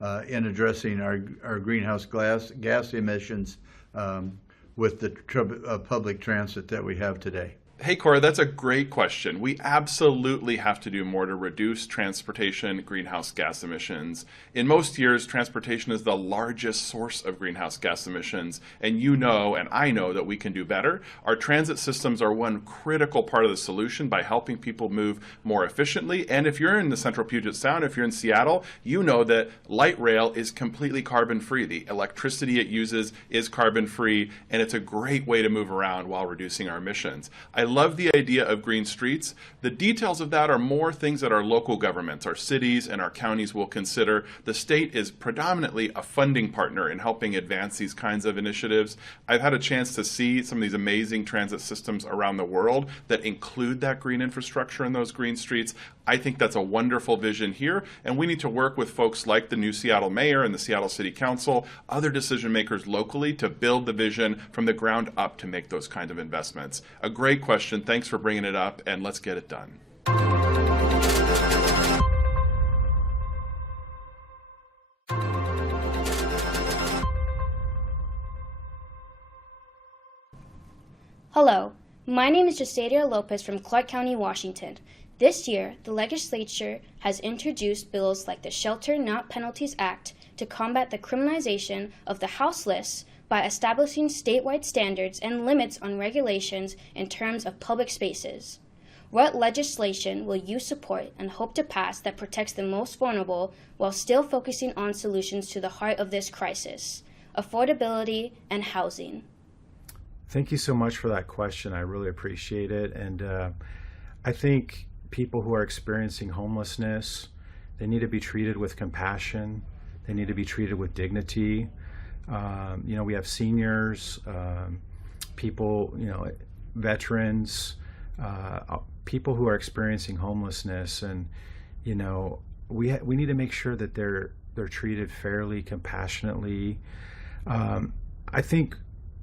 in addressing our greenhouse gas emissions with the public transit that we have today? Hey, Cora, that's a great question. We absolutely have to do more to reduce transportation greenhouse gas emissions. In most years, transportation is the largest source of greenhouse gas emissions, and you know, and I know that we can do better. Our transit systems are one critical part of the solution by helping people move more efficiently. And if you're in the central Puget Sound, if you're in Seattle, you know that light rail is completely carbon free. The electricity it uses is carbon free, and it's a great way to move around while reducing our emissions. I love the idea of green streets. The details of that are more things that our local governments, our cities and our counties will consider. The state is predominantly a funding partner in helping advance these kinds of initiatives. I've had a chance to see some of these amazing transit systems around the world that include that green infrastructure in those green streets. I think that's a wonderful vision here, and we need to work with folks like the new Seattle mayor and the Seattle City Council, other decision makers locally, to build the vision from the ground up to make those kind of investments. A great question. Thanks for bringing it up, and let's get it done. Hello, my name is Jasadia Lopez from Clark County, Washington. This year, the legislature has introduced bills like the Shelter Not Penalties Act to combat the criminalization of the houseless by establishing statewide standards and limits on regulations in terms of public spaces. What legislation will you support and hope to pass that protects the most vulnerable while still focusing on solutions to the heart of this crisis: affordability and housing? Thank you so much for that question. I really appreciate it. And I think people who are experiencing homelessness, they need to be treated with compassion. They need to be treated with dignity. We have seniors, people, veterans, people who are experiencing homelessness, and we need to make sure that they're treated fairly, compassionately. I think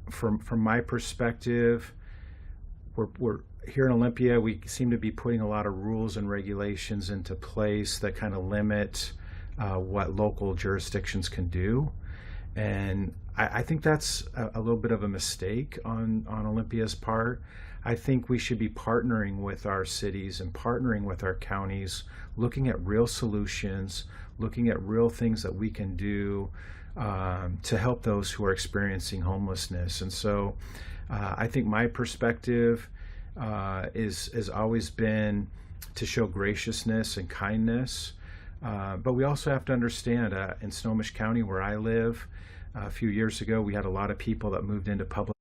from my perspective, we're here in Olympia, we seem to be putting a lot of rules and regulations into place that kind of limit what local jurisdictions can do. And I think that's a little bit of a mistake on Olympia's part. I think we should be partnering with our cities and partnering with our counties, looking at real solutions, looking at real things that we can do to help those who are experiencing homelessness. And so I think my perspective has always been to show graciousness and kindness. But we also have to understand, in Snohomish County, where I live, a few years ago, we had a lot of people that moved into public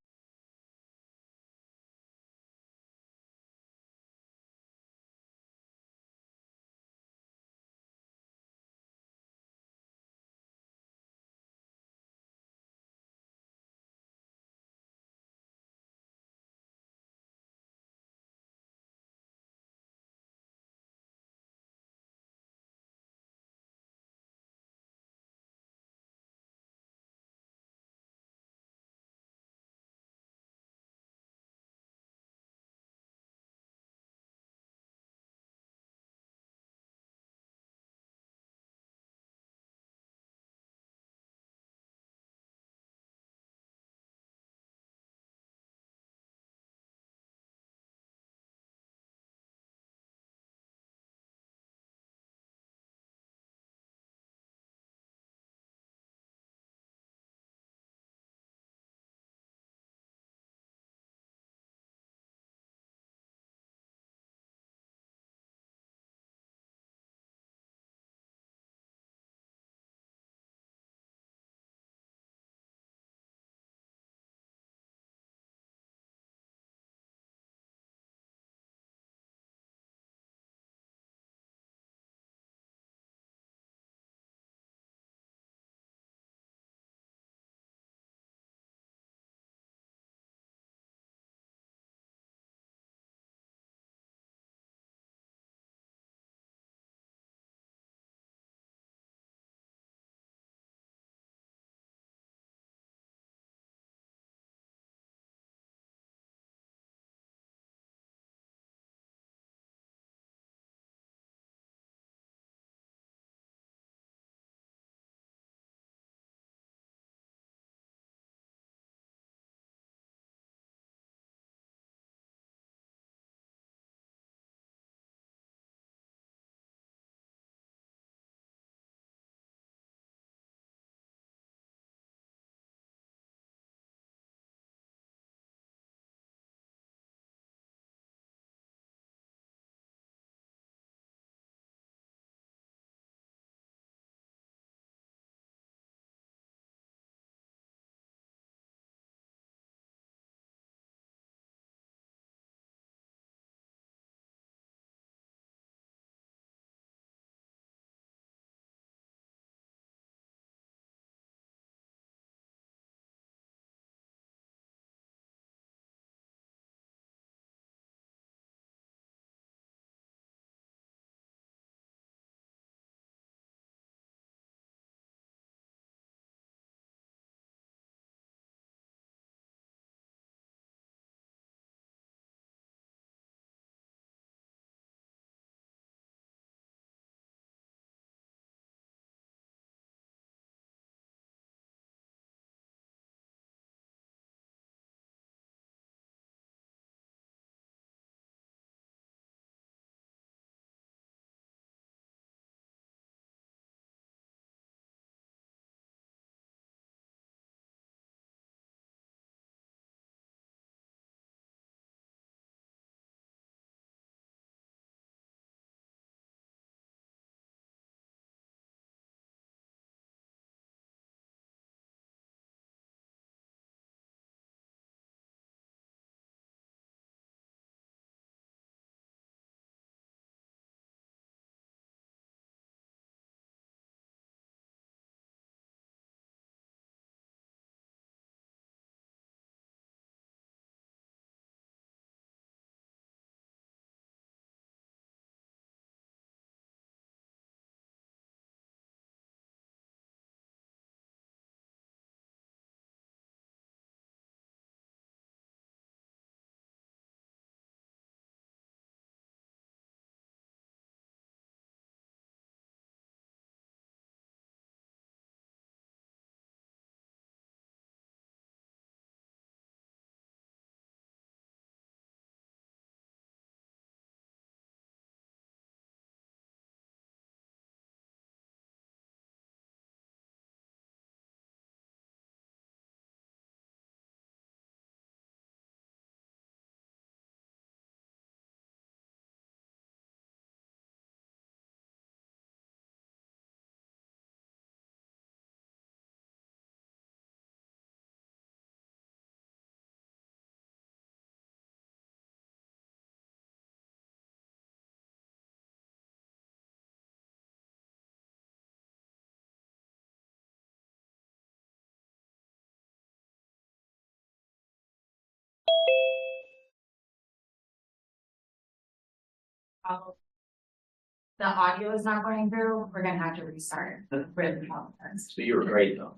The audio is not going through, we're gonna have to restart the written conference. So you were great though.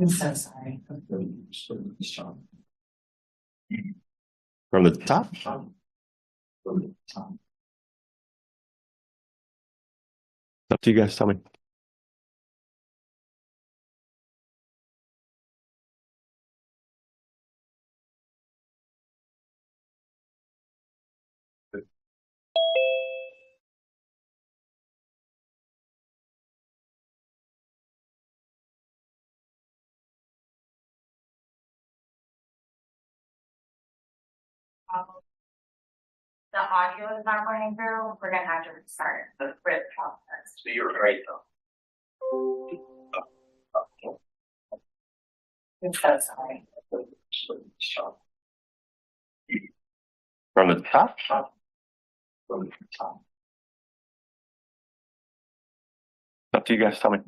I'm so sorry. From the top? From the top. Up to you guys, tell me. The audio is not going through, we're gonna have to restart the written conference. So you were great though. I'm so sorry. From the top? From the top. Up to you guys, tell me.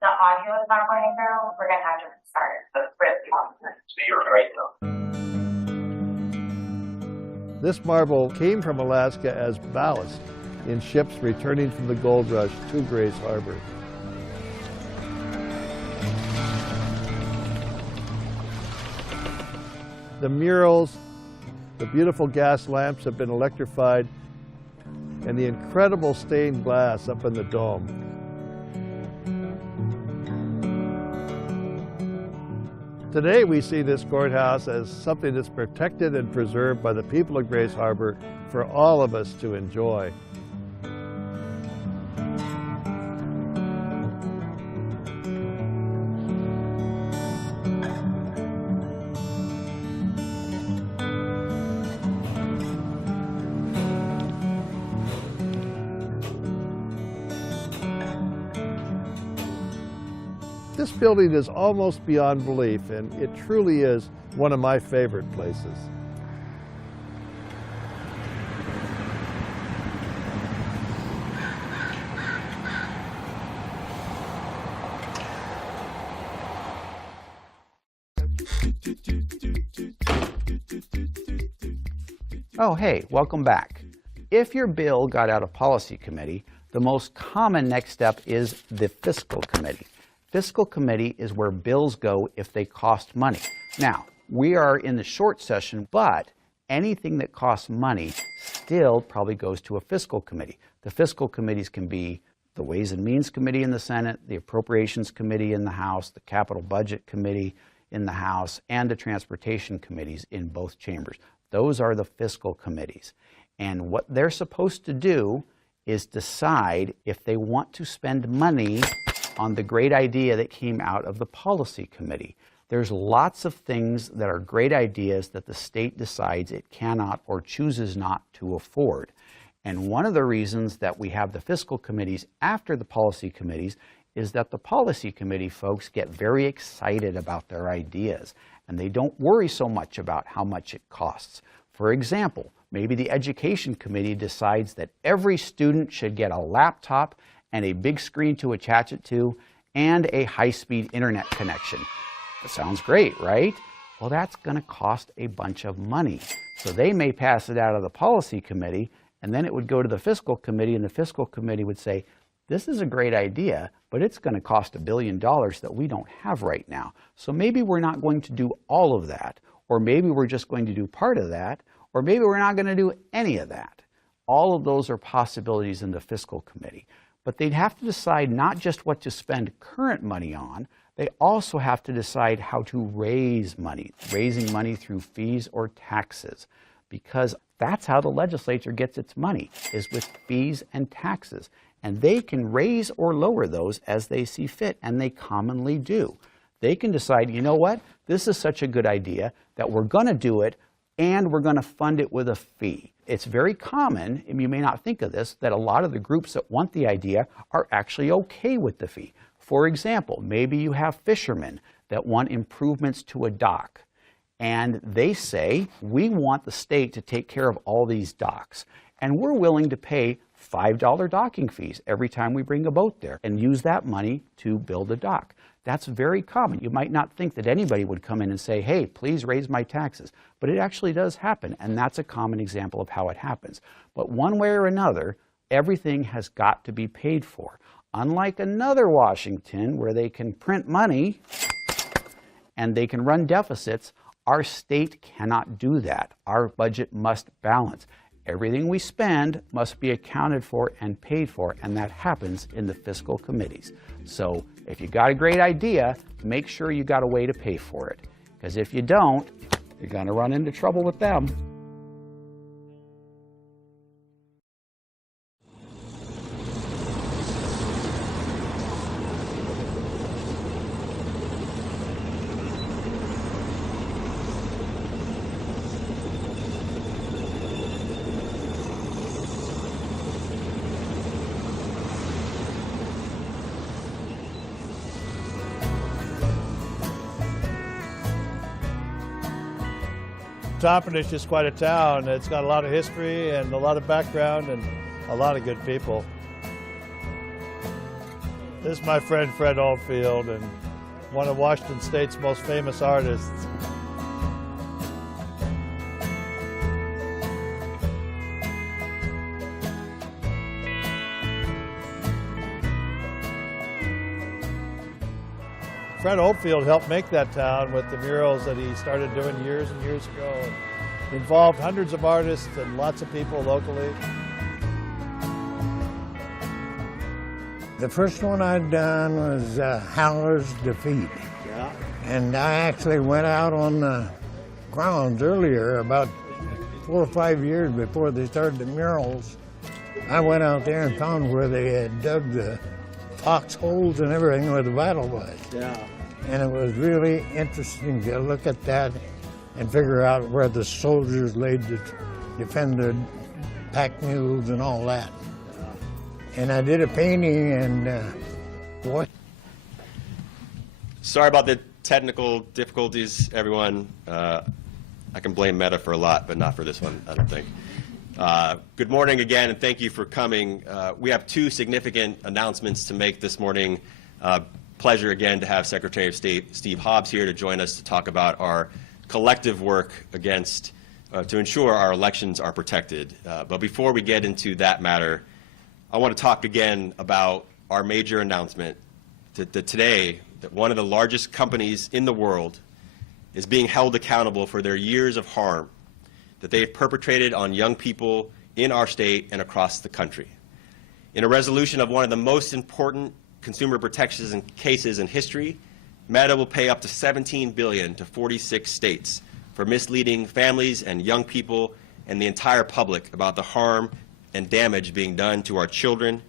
The audio is not going through, we're gonna have to restart the written conference. So you were great though. This marble came from Alaska as ballast in ships returning from the gold rush to Grays Harbor. The murals, the beautiful gas lamps have been electrified, and the incredible stained glass up in the dome. Today we see this courthouse as something that's protected and preserved by the people of Grays Harbor for all of us to enjoy. This building is almost beyond belief, and it truly is one of my favorite places. Oh, hey, welcome back. If your bill got out of policy committee, the most common next step is the fiscal committee. Fiscal committee is where bills go if they cost money. Now, we are in the short session, but anything that costs money still probably goes to a fiscal committee. The fiscal committees can be the Ways and Means Committee in the Senate, the Appropriations Committee in the House, the Capital Budget Committee in the House, and the Transportation Committees in both chambers. Those are the fiscal committees. And what they're supposed to do is decide if they want to spend money on the great idea that came out of the policy committee. There's lots of things that are great ideas that the state decides it cannot or chooses not to afford. And one of the reasons that we have the fiscal committees after the policy committees is that the policy committee folks get very excited about their ideas, and they don't worry so much about how much it costs. For example, maybe the education committee decides that every student should get a laptop and a big screen to attach it to, and a high-speed internet connection. That sounds great, right? Well, that's going to cost a bunch of money. So they may pass it out of the policy committee, and then it would go to the fiscal committee, and the fiscal committee would say, this is a great idea, but it's going to cost $1 billion that we don't have right now. So maybe we're not going to do all of that, or maybe we're just going to do part of that, or maybe we're not going to do any of that. All of those are possibilities in the fiscal committee. But they'd have to decide not just what to spend current money on, they also have to decide how to raise money, raising money through fees or taxes, because that's how the legislature gets its money, is with fees and taxes. And they can raise or lower those as they see fit, and they commonly do. They can decide, you know what, this is such a good idea that we're going to do it, and we're going to fund it with a fee. It's very common, and you may not think of this, that a lot of the groups that want the idea are actually okay with the fee. For example, maybe you have fishermen that want improvements to a dock, and they say, we want the state to take care of all these docks, and we're willing to pay $5 docking fees every time we bring a boat there and use that money to build a dock. That's very common. You might not think that anybody would come in and say, hey, please raise my taxes. But it actually does happen, and that's a common example of how it happens. But one way or another, everything has got to be paid for. Unlike another Washington where they can print money and they can run deficits, our state cannot do that. Our budget must balance. Everything we spend must be accounted for and paid for, and that happens in the fiscal committees. So if you got a great idea, make sure you got a way to pay for it. Because if you don't, you're going to run into trouble with them. Toppin is just quite a town. It's got a lot of history and a lot of background and a lot of good people. This is my friend Fred Oldfield, and one of Washington State's most famous artists. Fred Oldfield helped make that town with the murals that he started doing years and years ago. It involved hundreds of artists and lots of people locally. The first one I'd done was Howler's Defeat. Yeah. And I actually went out on the grounds earlier, about 4 or 5 years before they started the murals. I went out there and found where they had dug the foxholes and everything where the battle was. Yeah. And it was really interesting to look at that and figure out where the soldiers laid to defend their pack mules and all that. And I did a painting, and boy. Sorry about the technical difficulties, everyone. I can blame Meta for a lot, but not for this one, I don't think. Good morning again, and thank you for coming. We have 2 significant announcements to make this morning. Pleasure again to have Secretary of State Steve Hobbs here to join us to talk about our collective work against, to ensure our elections are protected. But before we get into that matter, I want to talk again about our major announcement that today that one of the largest companies in the world is being held accountable for their years of harm that they've perpetrated on young people in our state and across the country. In a resolution of one of the most important consumer protections and cases in history, Meta will pay up to $17 billion to 46 states for misleading families and young people and the entire public about the harm and damage being done to our children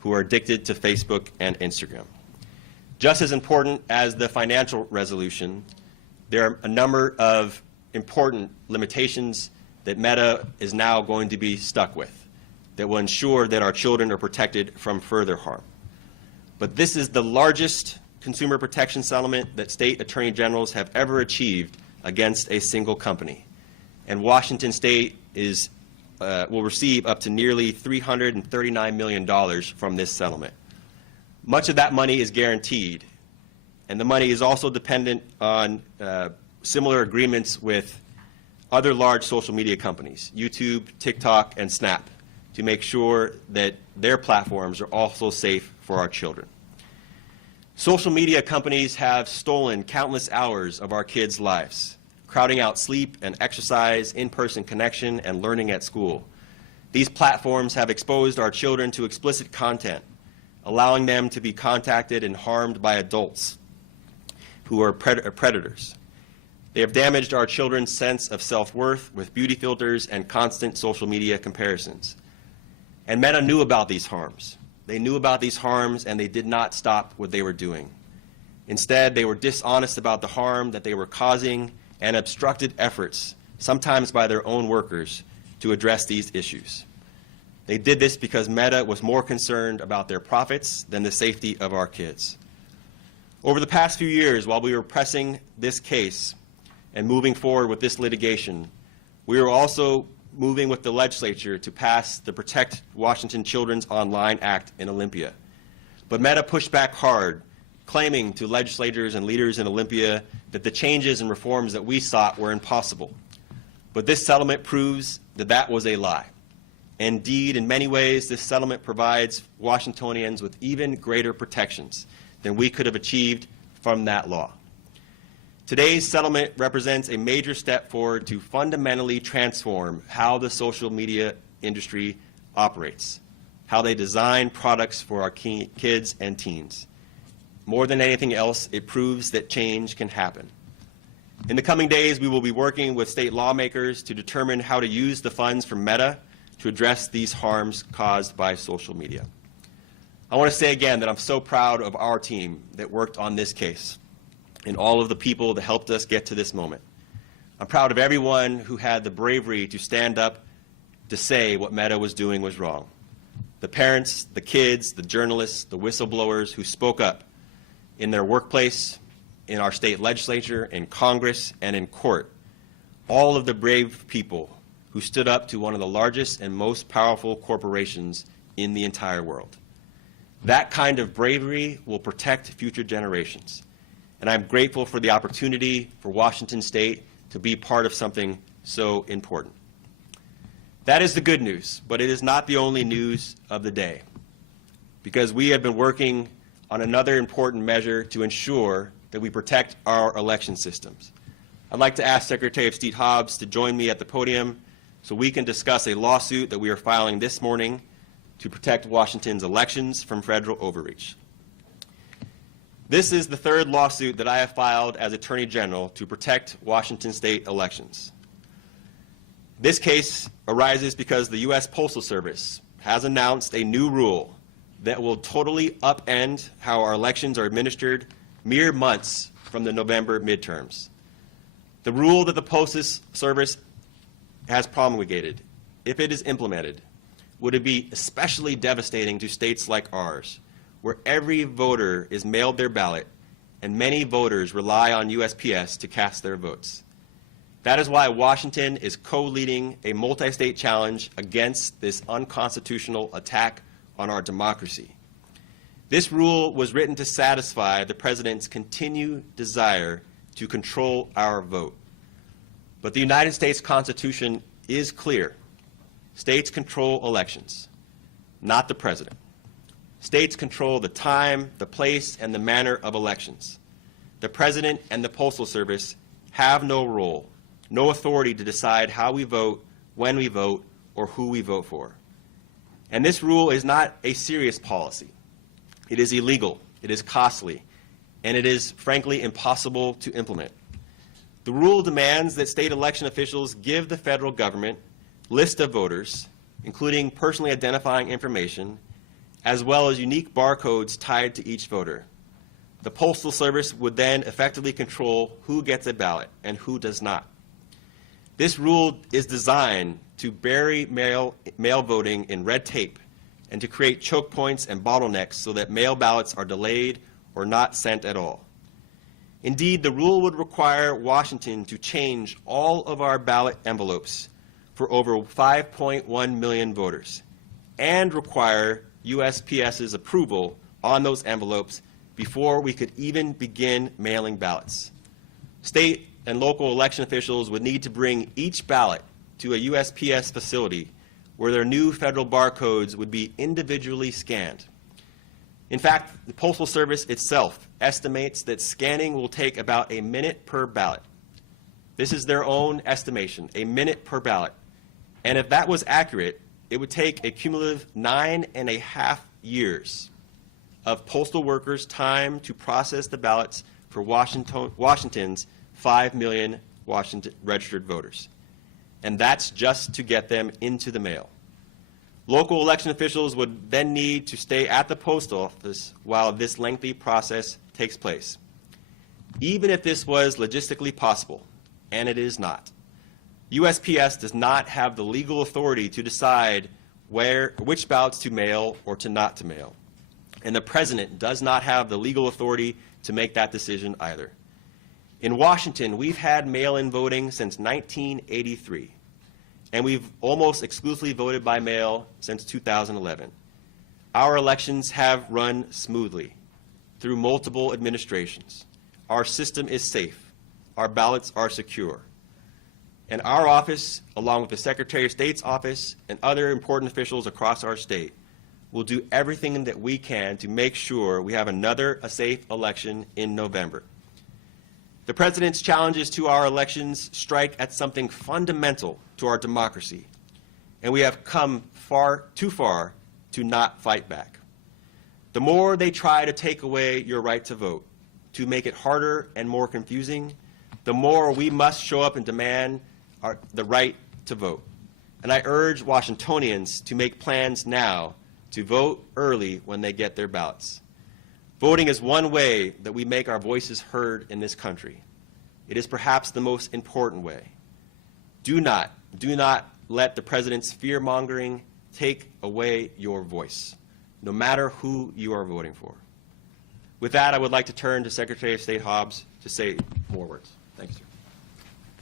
who are addicted to Facebook and Instagram. Just as important as the financial resolution, there are a number of important limitations that Meta is now going to be stuck with that will ensure that our children are protected from further harm. But this is the largest consumer protection settlement that state attorney generals have ever achieved against a single company. And Washington State will receive up to nearly $339 million from this settlement. Much of that money is guaranteed, and the money is also dependent on similar agreements with other large social media companies, YouTube, TikTok, and Snap, to make sure that their platforms are also safe for our children. Social media companies have stolen countless hours of our kids' lives, crowding out sleep and exercise, in-person connection, and learning at school. These platforms have exposed our children to explicit content, allowing them to be contacted and harmed by adults who are predators. They have damaged our children's sense of self-worth with beauty filters and constant social media comparisons. And Meta knew about these harms. They knew about these harms, and they did not stop what they were doing. Instead, they were dishonest about the harm that they were causing and obstructed efforts sometimes by their own workers, to address these issues. They did this because Meta was more concerned about their profits than the safety of our kids. Over the past few years, while we were pressing this case and moving forward with this litigation, we were also moving with the legislature to pass the Protect Washington Children's Online Act in Olympia. But Meta pushed back hard, claiming to legislators and leaders in Olympia that the changes and reforms that we sought were impossible. But this settlement proves that that was a lie. Indeed, in many ways, this settlement provides Washingtonians with even greater protections than we could have achieved from that law. Today's settlement represents a major step forward to fundamentally transform how the social media industry operates, how they design products for our kids and teens. More than anything else, it proves that change can happen. In the coming days, we will be working with state lawmakers to determine how to use the funds from Meta to address these harms caused by social media. I want to say again that I'm so proud of our team that worked on this case and all of the people that helped us get to this moment. I'm proud of everyone who had the bravery to stand up to say what Meta was doing was wrong. The parents, the kids, the journalists, the whistleblowers who spoke up in their workplace, in our state legislature, in Congress, and in court. All of the brave people who stood up to one of the largest and most powerful corporations in the entire world. That kind of bravery will protect future generations. And I'm grateful for the opportunity for Washington State to be part of something so important. That is the good news, but it is not the only news of the day, because we have been working on another important measure to ensure that we protect our election systems. I'd like to ask Secretary of State Hobbs to join me at the podium so we can discuss a lawsuit that we are filing this morning to protect Washington's elections from federal overreach. This is the third lawsuit that I have filed as Attorney General to protect Washington State elections. This case arises because the U.S. Postal Service has announced a new rule that will totally upend how our elections are administered mere months from the November midterms. The rule that the Postal Service has promulgated, if it is implemented, would it be especially devastating to states like ours, where every voter is mailed their ballot and many voters rely on USPS to cast their votes. That is why Washington is co-leading a multi-state challenge against this unconstitutional attack on our democracy. This rule was written to satisfy the President's continued desire to control our vote. But the United States Constitution is clear. States control elections, not the President. States control the time, the place, and the manner of elections. The President and the Postal Service have no role, no authority to decide how we vote, when we vote, or who we vote for. And this rule is not a serious policy. It is illegal, it is costly, and it is, frankly, impossible to implement. The rule demands that state election officials give the federal government list of voters, including personally identifying information, as well as unique barcodes tied to each voter. The Postal Service would then effectively control who gets a ballot and who does not. This rule is designed to bury mail voting in red tape and to create choke points and bottlenecks so that mail ballots are delayed or not sent at all. Indeed, the rule would require Washington to change all of our ballot envelopes for over 5.1 million voters and require USPS's approval on those envelopes before we could even begin mailing ballots. State and local election officials would need to bring each ballot to a USPS facility where their new federal barcodes would be individually scanned. In fact, the Postal Service itself estimates that scanning will take about a minute per ballot. This is their own estimation, a minute per ballot. And if that was accurate, it would take a cumulative 9.5 years of postal workers' time to process the ballots for Washington's 5 million registered voters. And that's just to get them into the mail. Local election officials would then need to stay at the post office while this lengthy process takes place. Even if this was logistically possible, and it is not, USPS does not have the legal authority to decide which ballots to mail or to not to mail. And the President does not have the legal authority to make that decision either. In Washington, we've had mail-in voting since 1983, and we've almost exclusively voted by mail since 2011. Our elections have run smoothly through multiple administrations. Our system is safe. Our ballots are secure. And our office, along with the Secretary of State's office and other important officials across our state, will do everything that we can to make sure we have a safe election in November. The President's challenges to our elections strike at something fundamental to our democracy, and we have come too far to not fight back. The more they try to take away your right to vote, to make it harder and more confusing, the more we must show up and demand the right to vote. And I urge Washingtonians to make plans now to vote early when they get their ballots. Voting is one way that we make our voices heard in this country. It is perhaps the most important way. Do not let the President's fear-mongering take away your voice, no matter who you are voting for. With that, I would like to turn to Secretary of State Hobbs to say more words. Thank you, sir.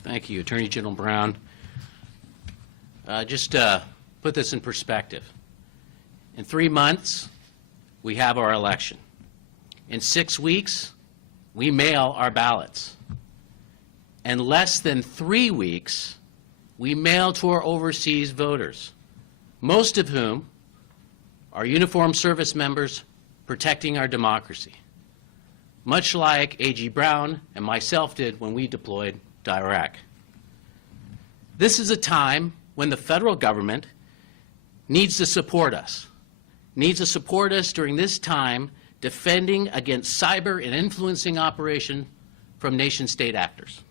Thank you, Attorney General Brown. Just put this in perspective. In 3 months, we have our election. In 6 weeks, we mail our ballots. In less than 3 weeks, we mail to our overseas voters, most of whom are uniformed service members protecting our democracy, much like A.G. Brown and myself did when we deployed to Iraq. This is a time when the federal government needs to support us, during this time defending against cyber and influencing operation from nation-state actors.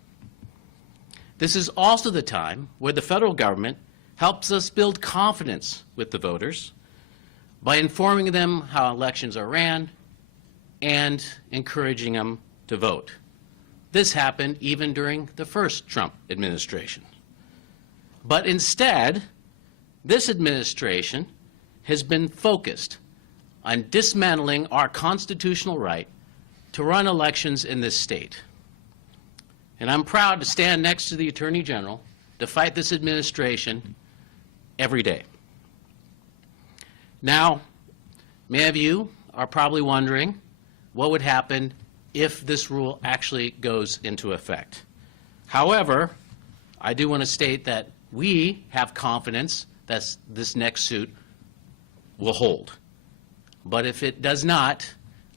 This is also the time where the federal government helps us build confidence with the voters by informing them how elections are ran and encouraging them to vote. This happened even during the first Trump administration. But instead, this administration has been focused on dismantling our constitutional right to run elections in this state. And I'm proud to stand next to the Attorney General to fight this administration every day. Now, many of you are probably wondering what would happen if this rule actually goes into effect. However, I do want to state that we have confidence that this next suit will hold. But if it does not,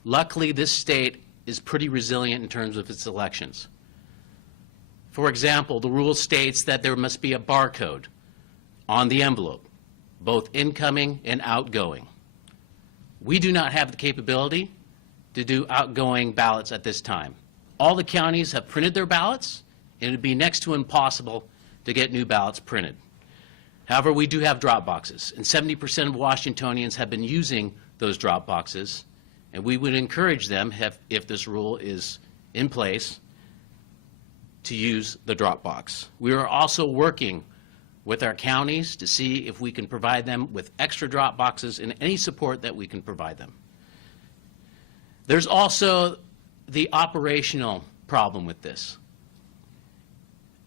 luckily this state is pretty resilient in terms of its elections. For example, the rule states that there must be a barcode on the envelope, both incoming and outgoing. We do not have the capability to do outgoing ballots at this time. All the counties have printed their ballots, and it would be next to impossible to get new ballots printed. However, we do have drop boxes, and 70% of Washingtonians have been using those drop boxes, and we would encourage them, if this rule is in place, to use the drop box. We are also working with our counties to see if we can provide them with extra drop boxes and any support that we can provide them. There's also the operational problem with this.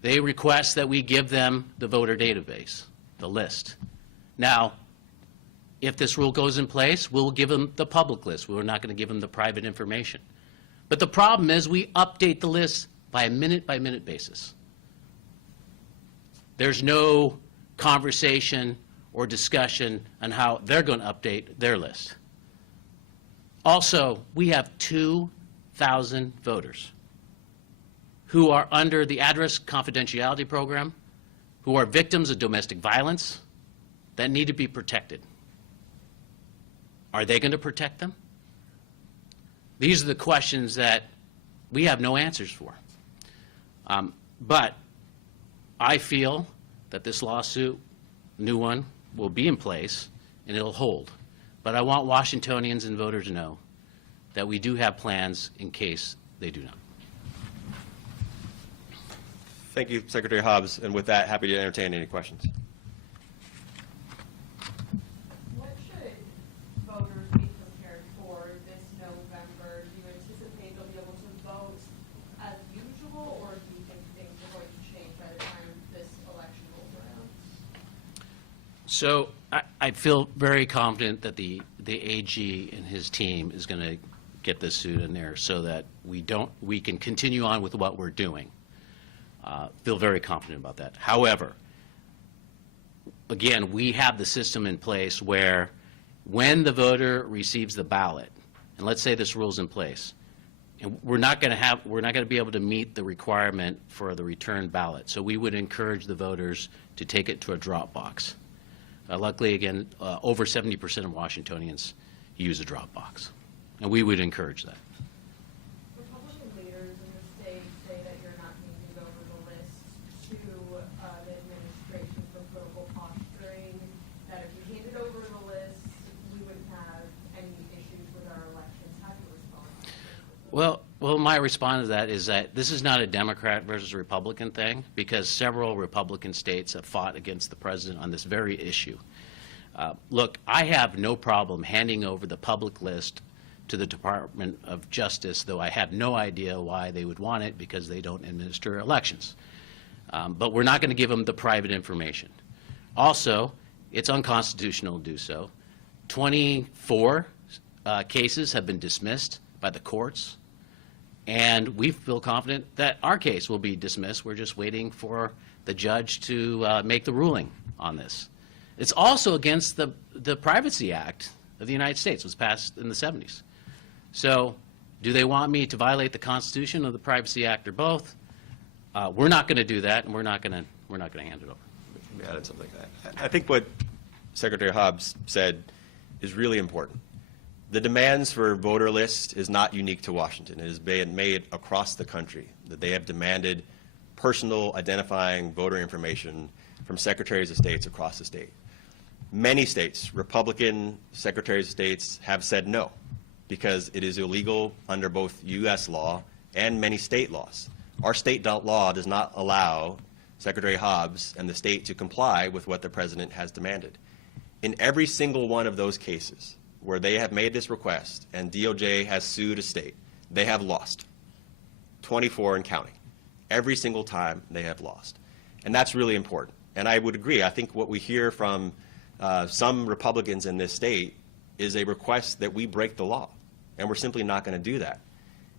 They request that we give them the voter database, the list. Now, if this rule goes in place, we'll give them the public list. We're not going to give them the private information. But the problem is we update the list by a minute-by-minute basis. There's no conversation or discussion on how they're going to update their list. Also, we have 2,000 voters who are under the address confidentiality program, who are victims of domestic violence, that need to be protected. Are they going to protect them? These are the questions that we have no answers for. But I feel that this lawsuit, new one, will be in place and it'll hold. But I want Washingtonians and voters to know that we do have plans in case they do not. Thank you, Secretary Hobbs. And with that, happy to entertain any questions. What should voters be prepared for this November? Do you anticipate they'll be able to vote as usual, or do you think things are going to change by the time this election rolls around? So I feel very confident that the AG and his team is going to get this suit in there so that we can continue on with what we're doing. Feel very confident about that. However, again, we have the system in place where when the voter receives the ballot, and let's say this rule's in place, and we're not going to be able to meet the requirement for the return ballot. So we would encourage the voters to take it to a drop box. Luckily, again, over 70% of Washingtonians use a drop box, and we would encourage that. Republican leaders in the state say that you're not handing over the list to the administration for political posturing, that if you handed over the list, we wouldn't have any issues with our elections. How do you respond? Well, my response to that is that this is not a Democrat versus Republican thing, because several Republican states have fought against the president on this very issue. Look, I have no problem handing over the public list to the Department of Justice, though I have no idea why they would want it, because they don't administer elections. But we're not going to give them the private information. Also, it's unconstitutional to do so. 24 cases have been dismissed by the courts, and we feel confident that our case will be dismissed. We're just waiting for the judge to make the ruling on this. It's also against the Privacy Act of the United States. It was passed in the 70s. So do they want me to violate the Constitution or the Privacy Act, or both? We're not going to do that, and we're not going to hand it over. Let me add something. I think what Secretary Hobbs said is really important. The demands for voter lists is not unique to Washington. It has been made across the country, that they have demanded personal identifying voter information from secretaries of states across the state. Many states, Republican secretaries of states, have said no, because it is illegal under both U.S. law and many state laws. Our state law does not allow Secretary Hobbs and the state to comply with what the president has demanded. In every single one of those cases where they have made this request and DOJ has sued a state, they have lost. 24 and counting. Every single time they have lost. And that's really important. And I would agree. I think what we hear from some Republicans in this state is a request that we break the law. And we're simply not going to do that.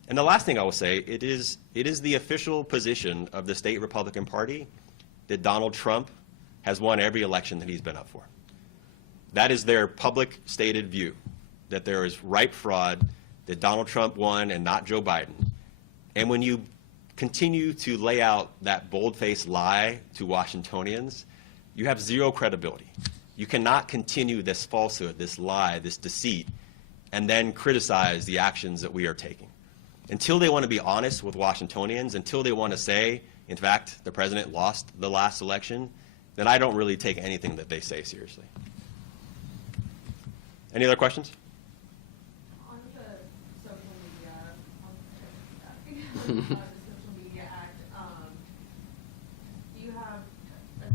And the last thing I will say, it is the official position of the state Republican Party that Donald Trump has won every election that he's been up for. That is their public stated view, that there is ripe fraud, that Donald Trump won and not Joe Biden. And when you continue to lay out that bold-faced lie to Washingtonians, you have zero credibility. You cannot continue this falsehood, this lie, this deceit, and then criticize the actions that we are taking. Until they want to be honest with Washingtonians, until they want to say, in fact, the president lost the last election, then I don't really take anything that they say seriously. Any other questions? On the social media, the Social Media Act, do you have a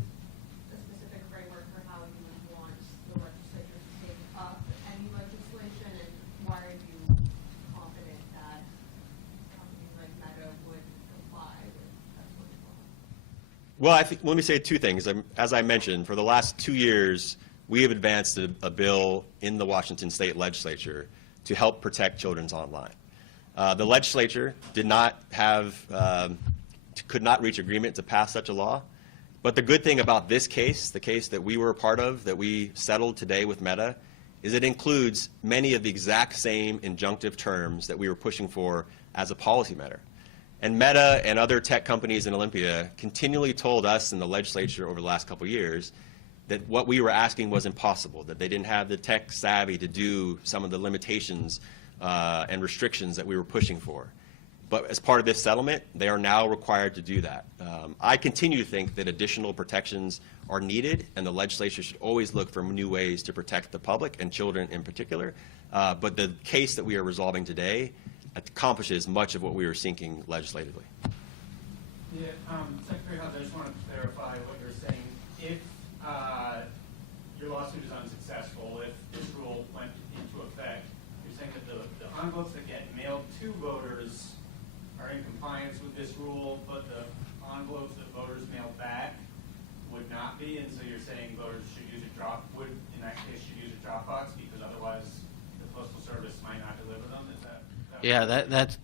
specific framework for how you would want the legislature to take up any legislation, and why are you confident that companies like Meta would comply with that sort of law? Well, let me say two things. As I mentioned, for the last 2 years, we have advanced a bill in the Washington State Legislature to help protect children's online. The legislature did not could not reach agreement to pass such a law. But the good thing about this case, the case that we were a part of, that we settled today with Meta, is it includes many of the exact same injunctive terms that we were pushing for as a policy matter. And Meta and other tech companies in Olympia continually told us in the legislature over the last couple of years that what we were asking was impossible, that they didn't have the tech savvy to do some of the limitations and restrictions that we were pushing for. But as part of this settlement, they are now required to do that. I continue to think that additional protections are needed, and the legislature should always look for new ways to protect the public and children in particular. But the case that we are resolving today accomplishes much of what we were seeking legislatively. Yeah, Secretary Hunt, I just want to clarify what you're saying. If your lawsuit is unsuccessful, if this rule went into effect, you're saying that the envelopes that get mailed to voters are in compliance with this rule, but the envelopes that voters mail back would not be, and so you're saying voters should use in that case, should use a Dropbox because otherwise the Postal Service might not deliver them? Is that? Yeah,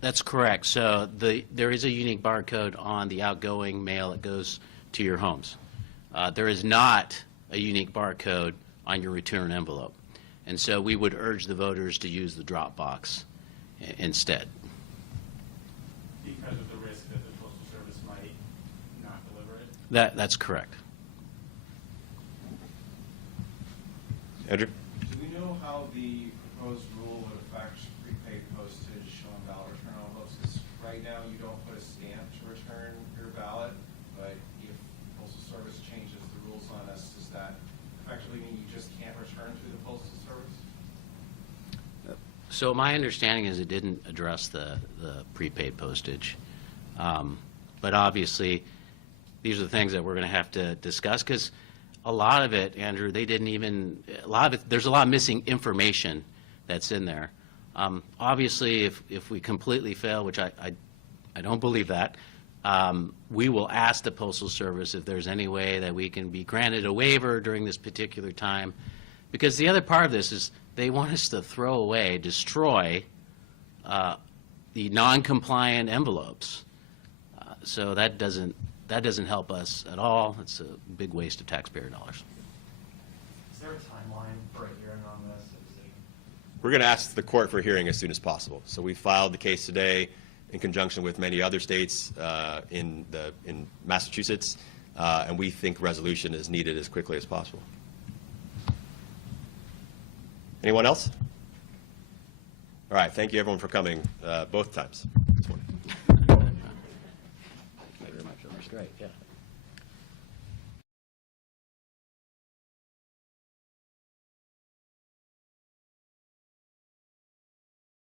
that's correct. So there is a unique barcode on the outgoing mail that goes to your homes. There is not a unique barcode on your return envelope. And so we would urge the voters to use the Dropbox instead. Because of the risk that the Postal Service might not deliver it? That's correct. Andrew? Do we know how the proposed rule would affect prepaid postage on ballot return envelopes? Because right now you don't put a stamp to return your ballot, but if Postal Service changes the rules on us, does that effectively mean you just can't return through the Postal Service? So my understanding is it didn't address the prepaid postage. But obviously, these are the things that we're going to have to discuss because a lot of it, Andrew, there's a lot of missing information that's in there. Obviously, if we completely fail, which I don't believe that, we will ask the Postal Service if there's any way that we can be granted a waiver during this particular time. Because the other part of this is they want us to throw away, destroy the non-compliant envelopes. So that doesn't help us at all. It's a big waste of taxpayer dollars. Is there a timeline for a hearing on this? We're going to ask the court for a hearing as soon as possible. So we filed the case today in conjunction with many other states in Massachusetts, and we think resolution is needed as quickly as possible. Anyone else? All right, thank you everyone for coming both times this morning. Thank you very much. That was great. Yeah.